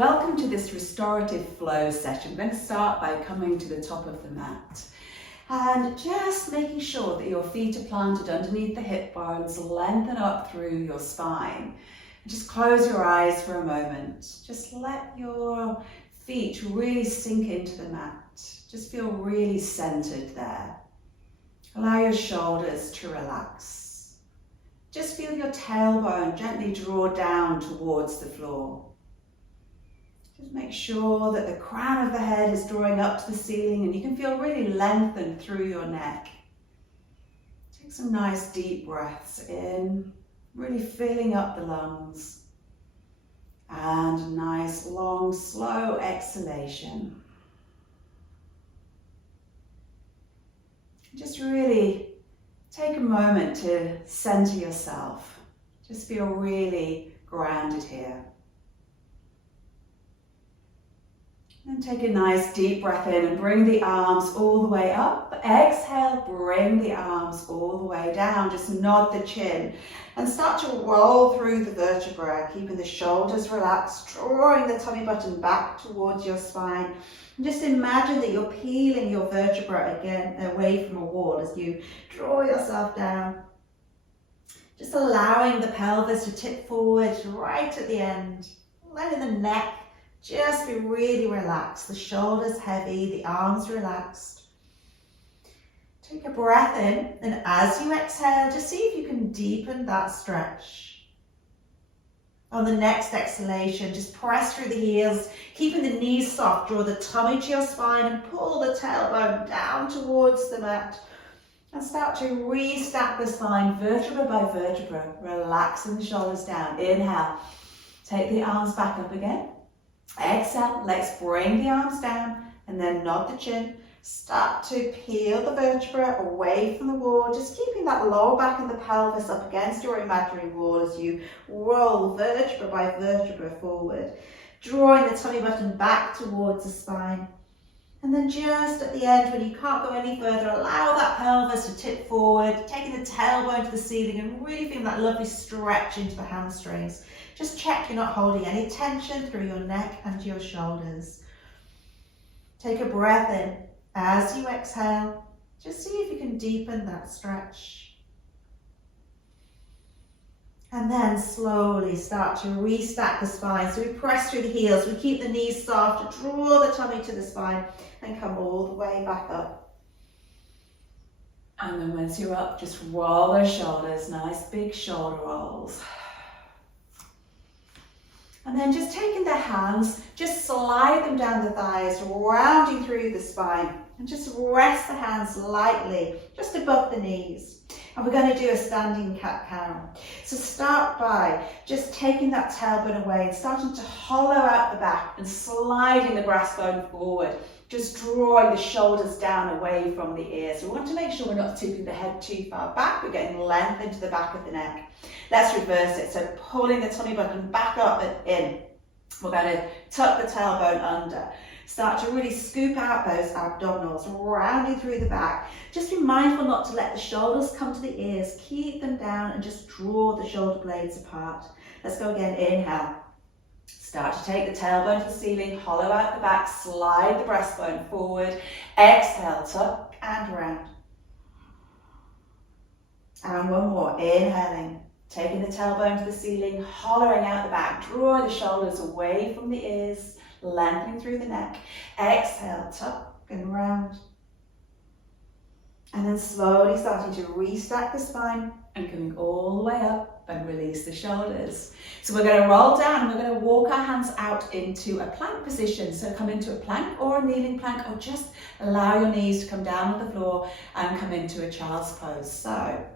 welcome to this restorative flow session. I'm going to start by coming to the top of the mat and just making sure that your feet are planted underneath the hip bones, lengthen up through your spine. Just close your eyes for a moment. Just let your feet really sink into the mat. Just feel really centered there. Allow your shoulders to relax. Just feel your tailbone gently draw down towards the floor. Just make sure that the crown of the head is drawing up to the ceiling and you can feel really lengthened through your neck. Take some nice deep breaths in, really filling up the lungs. And a nice long slow exhalation. Just really take a moment to center yourself. Just feel really grounded here. And take a nice deep breath in and bring the arms all the way up. Exhale, bring the arms all the way down. Just nod the chin and start to roll through the vertebrae, keeping the shoulders relaxed, drawing the tummy button back towards your spine. And just imagine that you're peeling your vertebra again away from a wall as you draw yourself down. Just allowing the pelvis to tip forward right at the end. Letting the neck just be really relaxed. The shoulders heavy, the arms relaxed. Take a breath in, and as you exhale, just see if you can deepen that stretch. On the next exhalation, just press through the heels, keeping the knees soft. Draw the tummy to your spine and pull the tailbone down towards the mat. And start to restack the spine vertebra by vertebra, relaxing the shoulders down. Inhale, take the arms back up again. Exhale, let's bring the arms down and then nod the chin. Start to peel the vertebra away from the wall, just keeping that lower back and the pelvis up against your imaginary wall as you roll vertebra by vertebra forward, drawing the tummy button back towards the spine. And then just at the end, when you can't go any further, allow that pelvis to tip forward, taking the tailbone to the ceiling and really feeling that lovely stretch into the hamstrings. Just check you're not holding any tension through your neck and your shoulders. Take a breath in. As you exhale, just see if you can deepen that stretch. And then slowly start to restack the spine. So we press through the heels, we keep the knees soft, draw the tummy to the spine and come all the way back up. And then once you're up, just roll those shoulders, nice big shoulder rolls. And then just taking the hands, just slide them down the thighs, rounding through the spine. And just rest the hands lightly, just above the knees. And we're going to do a standing cat-cow. So start by just taking that tailbone away and starting to hollow out the back and sliding the breastbone forward. Just drawing the shoulders down away from the ears. So we want to make sure we're not tipping the head too far back. We're getting length into the back of the neck. Let's reverse it. So pulling the tummy button back up and in. We're going to tuck the tailbone under. Start to really scoop out those abdominals, rounding through the back. Just be mindful not to let the shoulders come to the ears. Keep them down and just draw the shoulder blades apart. Let's go again. Inhale. Start to take the tailbone to the ceiling, hollow out the back, slide the breastbone forward. Exhale, tuck and round. And one more. Inhaling. Taking the tailbone to the ceiling, hollowing out the back, draw the shoulders away from the ears, lengthening through the neck. Exhale, tuck and round. And then slowly starting to restack the spine and coming all the way up and release the shoulders. So we're going to roll down and we're going to walk our hands out into a plank position. So come into a plank or a kneeling plank, or just allow your knees to come down on the floor and come into a child's pose. So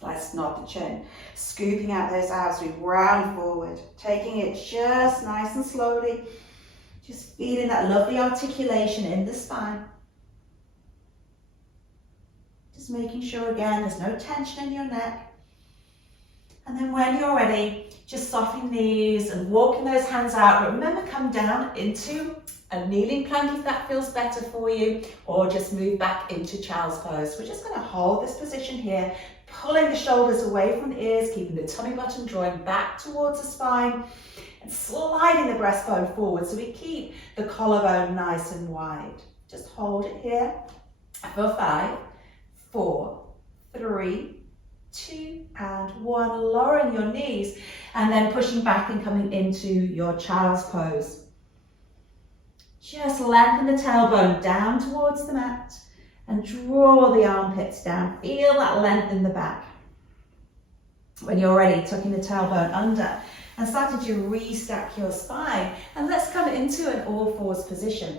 let's nod the chin, scooping out those abs, we round forward, taking it just nice and slowly, just feeling that lovely articulation in the spine. Just making sure again there's no tension in your neck. And then when you're ready, just soften knees and walking those hands out. But remember, come down into a kneeling plank if that feels better for you, or just move back into child's pose. We're just going to hold this position here, pulling the shoulders away from the ears, keeping the tummy button drawing back towards the spine. and sliding the breastbone forward so we keep the collarbone nice and wide. Just hold it here for 5, 4, 3, 2, and 1. Lowering your knees and then pushing back and coming into your child's pose. Just lengthen the tailbone down towards the mat and draw the armpits down. Feel that length in the back. When you're ready, tucking the tailbone under and starting to restack your spine. And let's come into an all fours position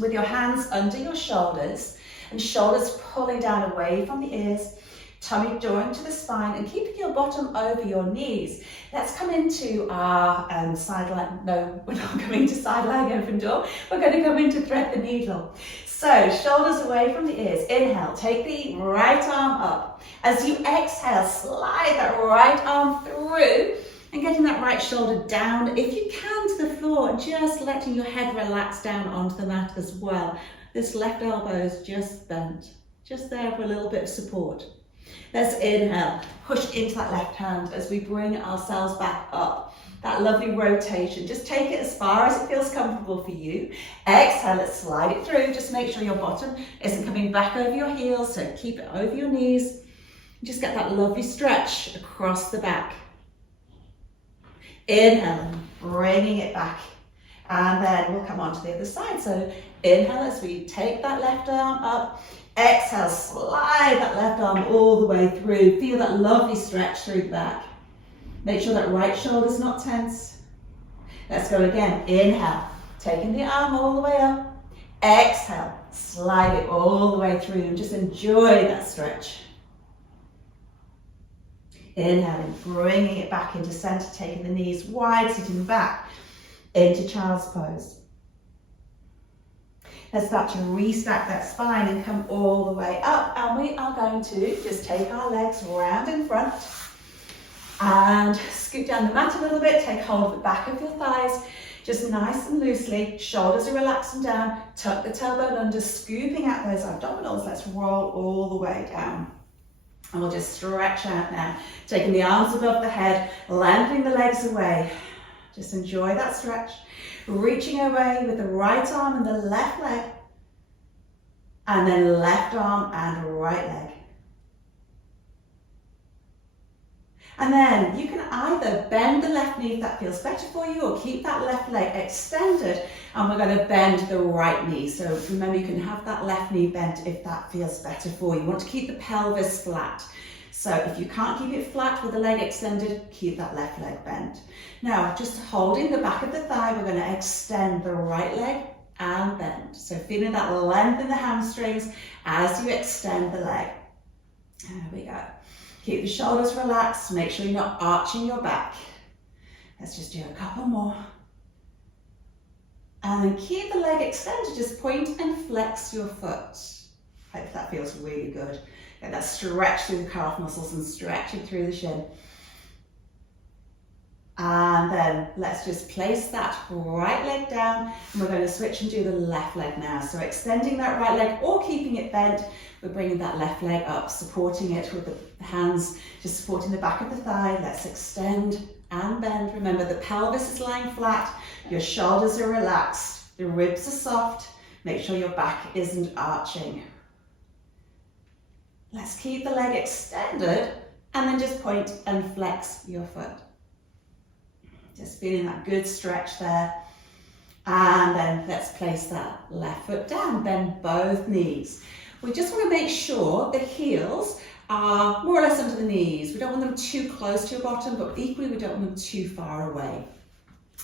with your hands under your shoulders and shoulders pulling down away from the ears, tummy drawing to the spine and keeping your bottom over your knees. Let's come into our side leg. No, we're not coming to side leg open door. We're going to come into thread the needle. So shoulders away from the ears. Inhale, take the right arm up. As you exhale, slide that right arm through and getting that right shoulder down, if you can, to the floor, and just letting your head relax down onto the mat as well. This left elbow is just bent, just there for a little bit of support. Let's inhale, push into that left hand as we bring ourselves back up. That lovely rotation, just take it as far as it feels comfortable for you. Exhale, let's slide it through. Just make sure your bottom isn't coming back over your heels, so keep it over your knees. Just get that lovely stretch across the back. Inhale, bringing it back. And then we'll come on to the other side. So inhale as we take that left arm up. Exhale, slide that left arm all the way through. Feel that lovely stretch through the back. Make sure that right shoulder's not tense. Let's go again. Inhale, taking the arm all the way up. Exhale, slide it all the way through and just enjoy that stretch. Inhaling, bringing it back into center, taking the knees wide, sitting back into child's pose. Let's start to restack that spine and come all the way up. And we are going to just take our legs round in front and scoot down the mat a little bit. Take hold of the back of your thighs, just nice and loosely. Shoulders are relaxing down. Tuck the tailbone under, scooping out those abdominals. Let's roll all the way down. And we'll just stretch out now. Taking the arms above the head, lengthening the legs away. Just enjoy that stretch. Reaching away with the right arm and the left leg. And then left arm and right leg. And then you can either bend the left knee if that feels better for you, or keep that left leg extended, and we're going to bend the right knee. So remember, you can have that left knee bent if that feels better for you. You want to keep the pelvis flat. So if you can't keep it flat with the leg extended, keep that left leg bent. Now, just holding the back of the thigh, we're going to extend the right leg and bend. So feeling that length in the hamstrings as you extend the leg. There we go. Keep the shoulders relaxed. Make sure you're not arching your back. Let's just do a couple more. And then keep the leg extended. Just point and flex your foot. Hope that feels really good. Get that stretch through the calf muscles and stretching through the shin. And then let's just place that right leg down, and we're going to switch and do the left leg now. So extending that right leg or keeping it bent, we're bringing that left leg up, supporting it with the hands, just supporting the back of the thigh. Let's extend and bend. Remember, the pelvis is lying flat, your shoulders are relaxed, the ribs are soft. Make sure your back isn't arching. Let's keep the leg extended and then just point and flex your foot. Just feeling that good stretch there. And then let's place that left foot down, bend both knees. We just want to make sure the heels are more or less under the knees. We don't want them too close to your bottom, but equally we don't want them too far away.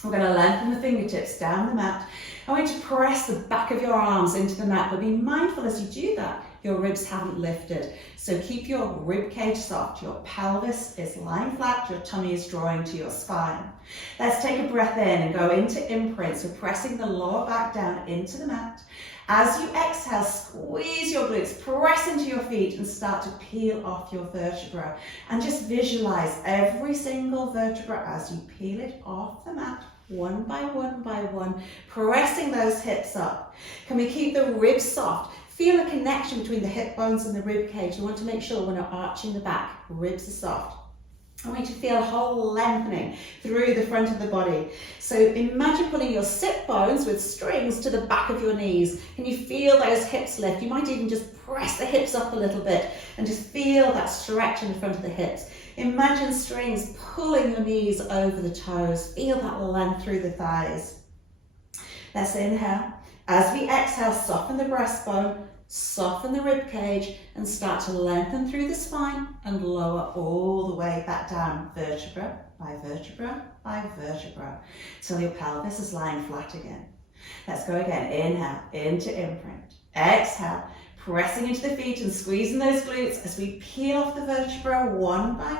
We're going to lengthen the fingertips down the mat. I want you to press the back of your arms into the mat, but be mindful as you do that, your ribs haven't lifted. So keep your rib cage soft, your pelvis is lying flat, your tummy is drawing to your spine. Let's take a breath in and go into imprint. So pressing the lower back down into the mat. As you exhale, squeeze your glutes, press into your feet and start to peel off your vertebra. And just visualize every single vertebra as you peel it off the mat, one by one, pressing those hips up. Can we keep the ribs soft? Feel a connection between the hip bones and the rib cage. We want to make sure we're not arching the back. Ribs are soft. I want you to feel a whole lengthening through the front of the body. So imagine pulling your sit bones with strings to the back of your knees. Can you feel those hips lift? You might even just press the hips up a little bit and just feel that stretch in the front of the hips. Imagine strings pulling your knees over the toes. Feel that length through the thighs. Let's inhale. As we exhale, soften the breastbone, soften the rib cage, and start to lengthen through the spine and lower all the way back down, vertebra by vertebra by vertebra, till your pelvis is lying flat again. Let's go again. Inhale into imprint. Exhale, pressing into the feet and squeezing those glutes as we peel off the vertebra one by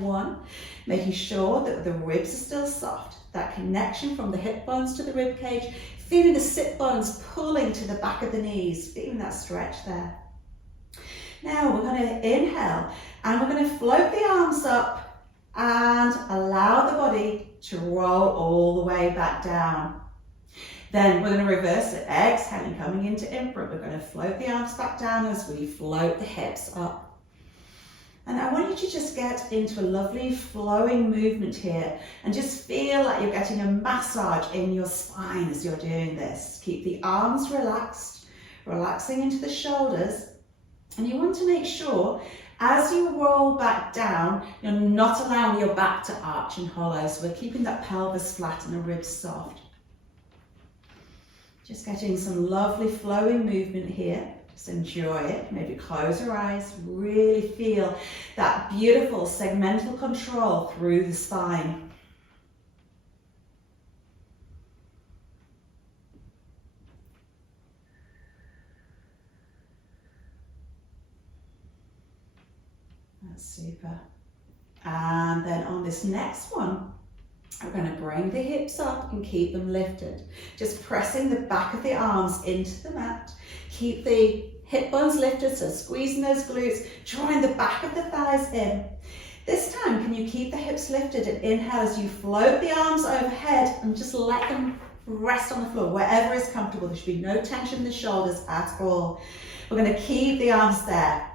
one, making sure that the ribs are still soft. That connection from the hip bones to the rib cage, feeling the sit bones pulling to the back of the knees, feeling that stretch there. Now we're going to inhale and we're going to float the arms up and allow the body to roll all the way back down. Then we're going to reverse it, exhaling, coming into imprint. We're going to float the arms back down as we float the hips up. And I want you to just get into a lovely flowing movement here and just feel like you're getting a massage in your spine as you're doing this. Keep the arms relaxed, relaxing into the shoulders. And you want to make sure as you roll back down, you're not allowing your back to arch and hollow. So we're keeping that pelvis flat and the ribs soft. Just getting some lovely flowing movement here. Just enjoy it. Maybe close your eyes. Really feel that beautiful segmental control through the spine. That's super. And then on this next one, we're going to bring the hips up and keep them lifted. Just pressing the back of the arms into the mat. Keep the hip bones lifted, so squeezing those glutes, drawing the back of the thighs in. This time, can you keep the hips lifted and inhale as you float the arms overhead and just let them rest on the floor, wherever is comfortable. There should be no tension in the shoulders at all. We're going to keep the arms there.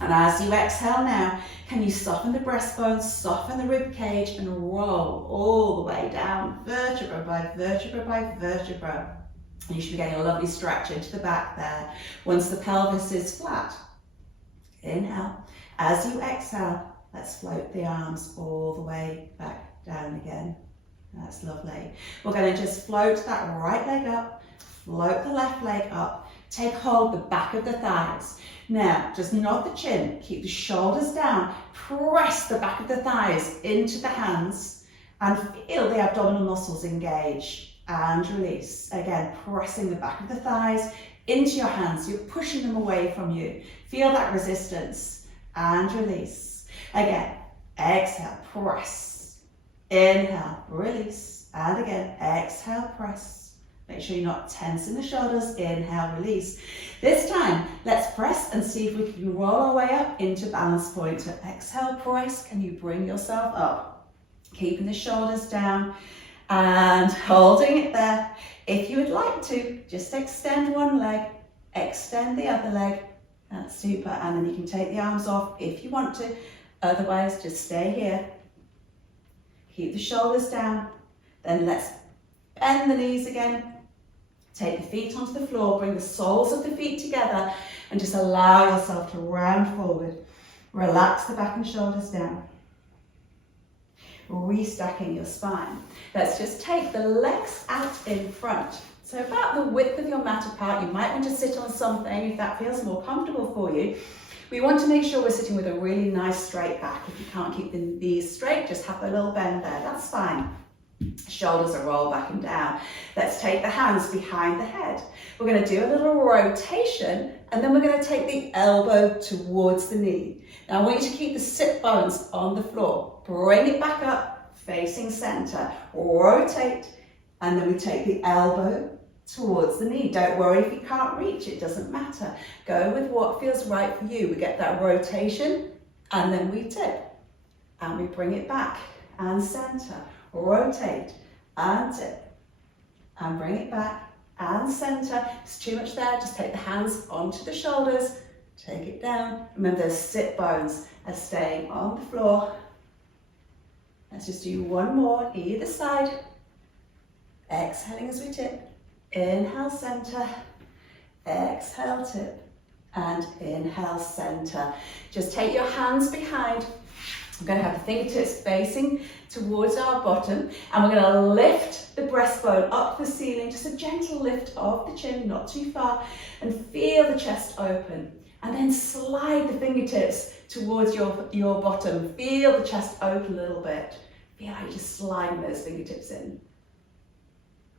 And as you exhale now, can you soften the breastbone, soften the rib cage, and roll all the way down, vertebra by vertebra by vertebra. And you should be getting a lovely stretch into the back there. Once the pelvis is flat, inhale. As you exhale, let's float the arms all the way back down again. That's lovely. We're going to just float that right leg up, float the left leg up, take hold of the back of the thighs. Now, just nod the chin, keep the shoulders down, press the back of the thighs into the hands and feel the abdominal muscles engage. And release. Again, pressing the back of the thighs into your hands. You're pushing them away from you. Feel that resistance. And release. Again, exhale, press. Inhale, release. And again, exhale, press. Make sure you're not tensing the shoulders. Inhale, release. This time, let's press and see if we can roll our way up into balance point. So exhale, press. Can you bring yourself up? Keeping the shoulders down. And holding it there. If you would like to, just extend one leg, extend the other leg. That's super. And then you can take the arms off if you want to. Otherwise, just stay here. Keep the shoulders down. Then let's bend the knees again. Take the feet onto the floor. Bring the soles of the feet together and just allow yourself to round forward. Relax the back and shoulders down. Restacking your spine. Let's just take the legs out in front. So about the width of your mat apart. You might want to sit on something if that feels more comfortable for you. We want to make sure we're sitting with a really nice straight back. If you can't keep the knees straight, just have a little bend there. That's fine. Shoulders are rolled back and down. Let's take the hands behind the head. We're going to do a little rotation and then we're going to take the elbow towards the knee. Now I want you to keep the sit bones on the floor. Bring it back up, facing center. Rotate and then we take the elbow towards the knee. Don't worry if you can't reach, it doesn't matter. Go with what feels right for you. We get that rotation and then we tip and we bring it back and center. Rotate and tip and bring it back and center. If it's too much there, just take the hands onto the shoulders, take it down. Remember those sit bones are staying on the floor. Let's just do one more, either side. Exhaling as we tip. Inhale, center. Exhale, tip. And inhale, center. Just take your hands behind. We're going to have the fingertips facing towards our bottom, and we're going to lift the breastbone up the ceiling, just a gentle lift of the chin, not too far, and feel the chest open. And then slide the fingertips towards your bottom. Feel the chest open a little bit. Feel like you're just sliding those fingertips in.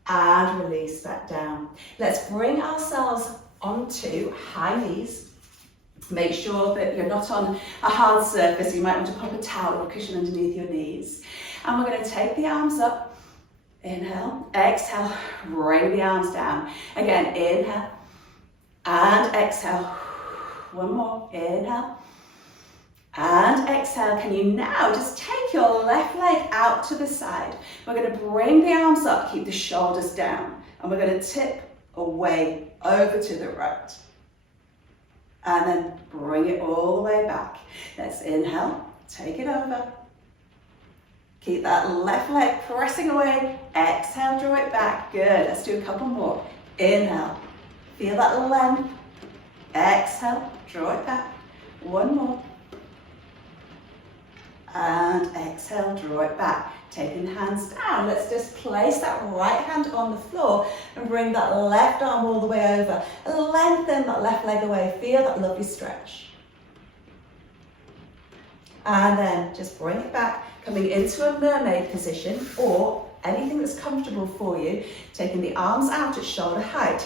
And release back down. Let's bring ourselves onto high knees. Make sure that you're not on a hard surface. You might want to pop a towel or cushion underneath your knees. And we're going to take the arms up. Inhale, exhale, bring the arms down. Again, inhale and exhale. One more, inhale and exhale. Can you now just take your left leg out to the side? We're going to bring the arms up, keep the shoulders down, and we're going to tip away over to the right. And then bring it all the way back. Let's inhale, take it over. Keep that left leg pressing away. Exhale, draw it back. Good, let's do a couple more. Inhale, feel that length. Exhale, draw it back. One more. And exhale, draw it back. Taking the hands down, let's just place that right hand on the floor and bring that left arm all the way over. Lengthen that left leg away. Feel that lovely stretch. And then just bring it back, coming into a mermaid position or anything that's comfortable for you. Taking the arms out at shoulder height.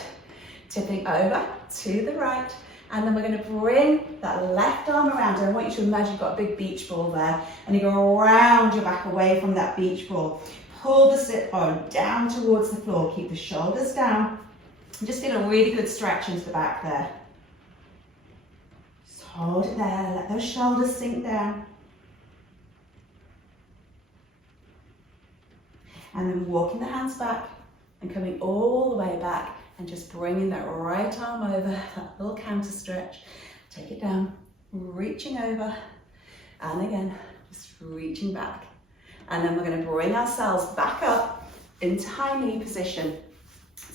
Tipping over to the right. And then we're going to bring that left arm around. And I want you to imagine you've got a big beach ball there. And you go around your back away from that beach ball. Pull the sit bone down towards the floor. Keep the shoulders down. And just feel a really good stretch into the back there. Just hold it there. Let those shoulders sink down. And then walking the hands back and coming all the way back. And just bringing that right arm over, that little counter stretch. Take it down, reaching over, and again, just reaching back. And then we're going to bring ourselves back up into high knee position.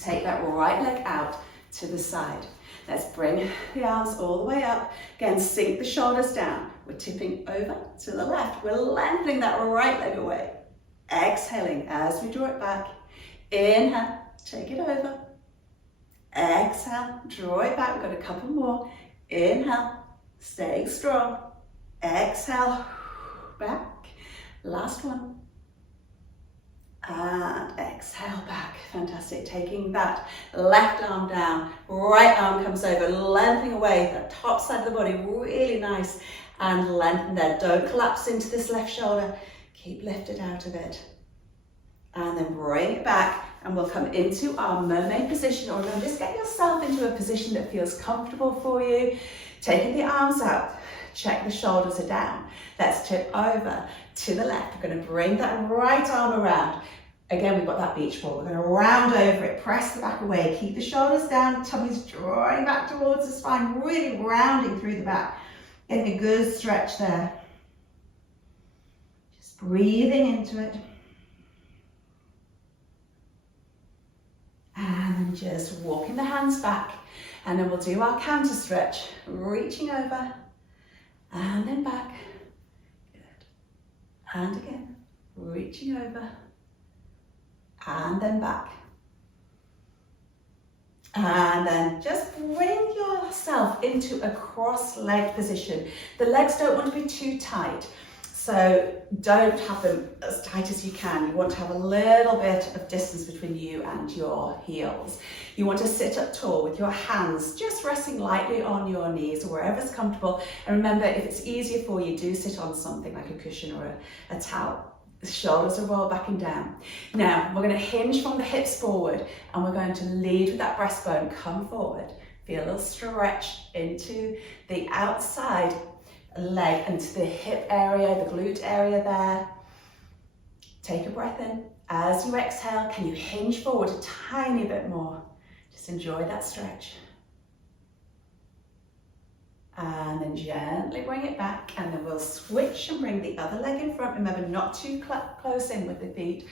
Take that right leg out to the side. Let's bring the arms all the way up. Again, sink the shoulders down. We're tipping over to the left. We're lengthening that right leg away. Exhaling as we draw it back. Inhale, take it over. Exhale, draw it back. We've got a couple more. Inhale, staying strong. Exhale, back. Last one. And exhale back. Fantastic. Taking that left arm down. Right arm comes over, lengthening away. That top side of the body, really nice. And lengthen there. Don't collapse into this left shoulder. Keep lifted out of it. And then bring it back. And we'll come into our mermaid position, or just get yourself into a position that feels comfortable for you. Taking the arms out, check the shoulders are down. Let's tip over to the left. We're going to bring that right arm around. Again, we've got that beach ball. We're going to round over it, press the back away, keep the shoulders down, tummy's drawing back towards the spine, really rounding through the back. Getting a good stretch there. Just breathing into it. And then just walking the hands back. And then we'll do our counter stretch. Reaching over. And then back. Good. And again. Reaching over. And then back. And then just bring yourself into a cross-leg position. The legs don't want to be too tight. So don't have them as tight as you can. You want to have a little bit of distance between you and your heels. You want to sit up tall with your hands just resting lightly on your knees or wherever's comfortable. And remember, if it's easier for you, do sit on something like a cushion or a towel. The shoulders are rolled back and down. Now, we're going to hinge from the hips forward and we're going to lead with that breastbone. Come forward. Feel a little stretch into the outside leg and to the hip area, the glute area there. Take a breath in. As you exhale, can you hinge forward a tiny bit more? Just enjoy that stretch. And And then gently bring it back, and then we'll switch and bring the other leg in front. Remember, not too close in with the feet.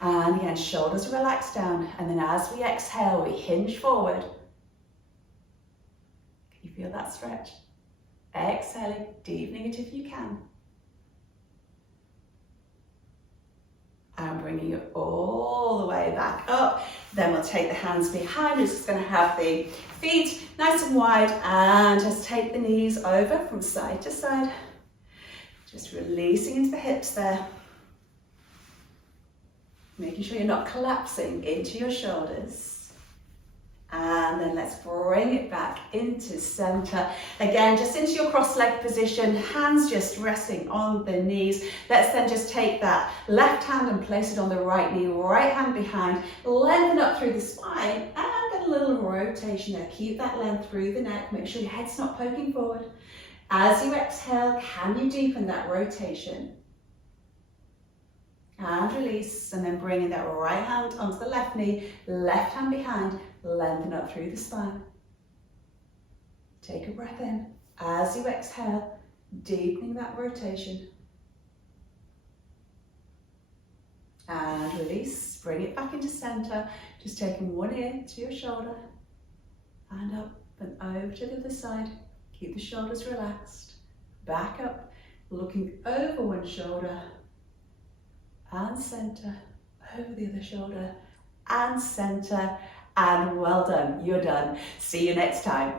And again, shoulders relax down. And then as we exhale, we hinge forward. Can you feel that stretch? Exhaling, deepening it if you can. And bringing it all the way back up. Then we'll take the hands behind us. It's going to have the feet nice and wide, and just take the knees over from side to side. Just releasing into the hips there. Making sure you're not collapsing into your shoulders. And then let's bring it back into center. Again, just into your cross-legged position, hands just resting on the knees. Let's then just take that left hand and place it on the right knee, right hand behind, lengthen up through the spine, and get a little rotation there. Keep that length through the neck. Make sure your head's not poking forward. As you exhale, can you deepen that rotation? And release, and then bringing that right hand onto the left knee, left hand behind, lengthen up through the spine. Take a breath in. As you exhale, deepening that rotation. And release, bring it back into center. Just taking one ear to your shoulder, and up and over to the other side. Keep the shoulders relaxed. Back up, looking over one shoulder, and center, over the other shoulder, and center, and well done, you're done. See you next time.